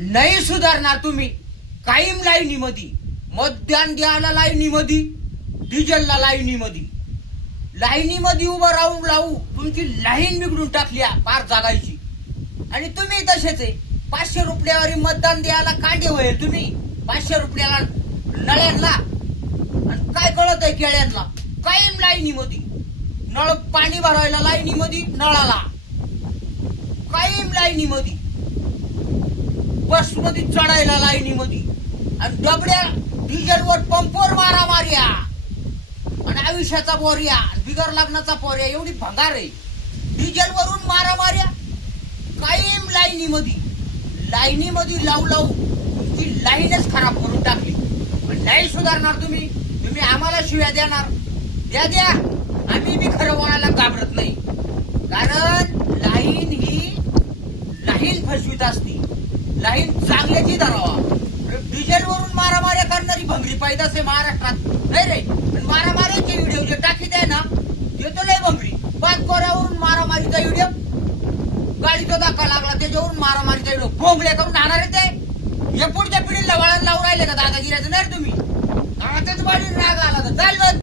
नाही सुधारणार तुम्ही. कायम लाईनीमध्ये, मतदान द्यायला लाईनीमध्ये, डिझेलला लाईनीमध्ये, लाईनीमध्ये उभं राहून लावू तुमची लाईन बिघडून टाकली पार जागायची. आणि तुम्ही तसेच आहे. 500 रुपयावर मतदान द्यायला कांडे होईल तुम्ही. 500 रुपयाला नळ्यांना आणि काय कळत आहे केळ्यांना. कायम लाईनीमध्ये, नळ पाणी भरायला लाईनीमध्ये, नळाला कायम लाईनीमध्ये, बसमध्ये चढायला लाईनीमध्ये, आणि डबड्या डिझेलवर पंपवर मारा मार्या आणि आयुष्याचा बोर्या, बिगर लग्नाचा पोर्या, एवढी भंगार आहे. डिझेलवरून मारा मार्या कायम लाईनीमध्ये, लाईनीमध्ये लावू लावू ती लाईनच खराब करून टाकली. पण नाही सुधारणार तुम्ही. तुम्ही आम्हाला शिव्या देणार, द्या द्या, आम्ही बी खरं बोलायला घाबरत नाही. कारण लाईन ही लाईन फसवीत असती. लाईन चांगल्याची धरावा. डिझेलवरून मारामाऱ्या करणारी भंगरी पैदास आहे महाराष्ट्रात. नाही रे, मारामाऱ्याचे व्हिडिओ जे टाकीत आहे ना, येतो लय भंगरी. पाचकोऱ्यावरून मारामारीचा व्हिडिओ, गाडीचा धक्का लागला त्याच्यावरून मारामारीचा व्हिडिओ, भोंगले करून राहणार आहे ते. या पुढच्या पिढीला वळण लावून राहिले का दादागिऱ्याचं नाही तुम्ही. आताच वाढीन राग आला तर चाल.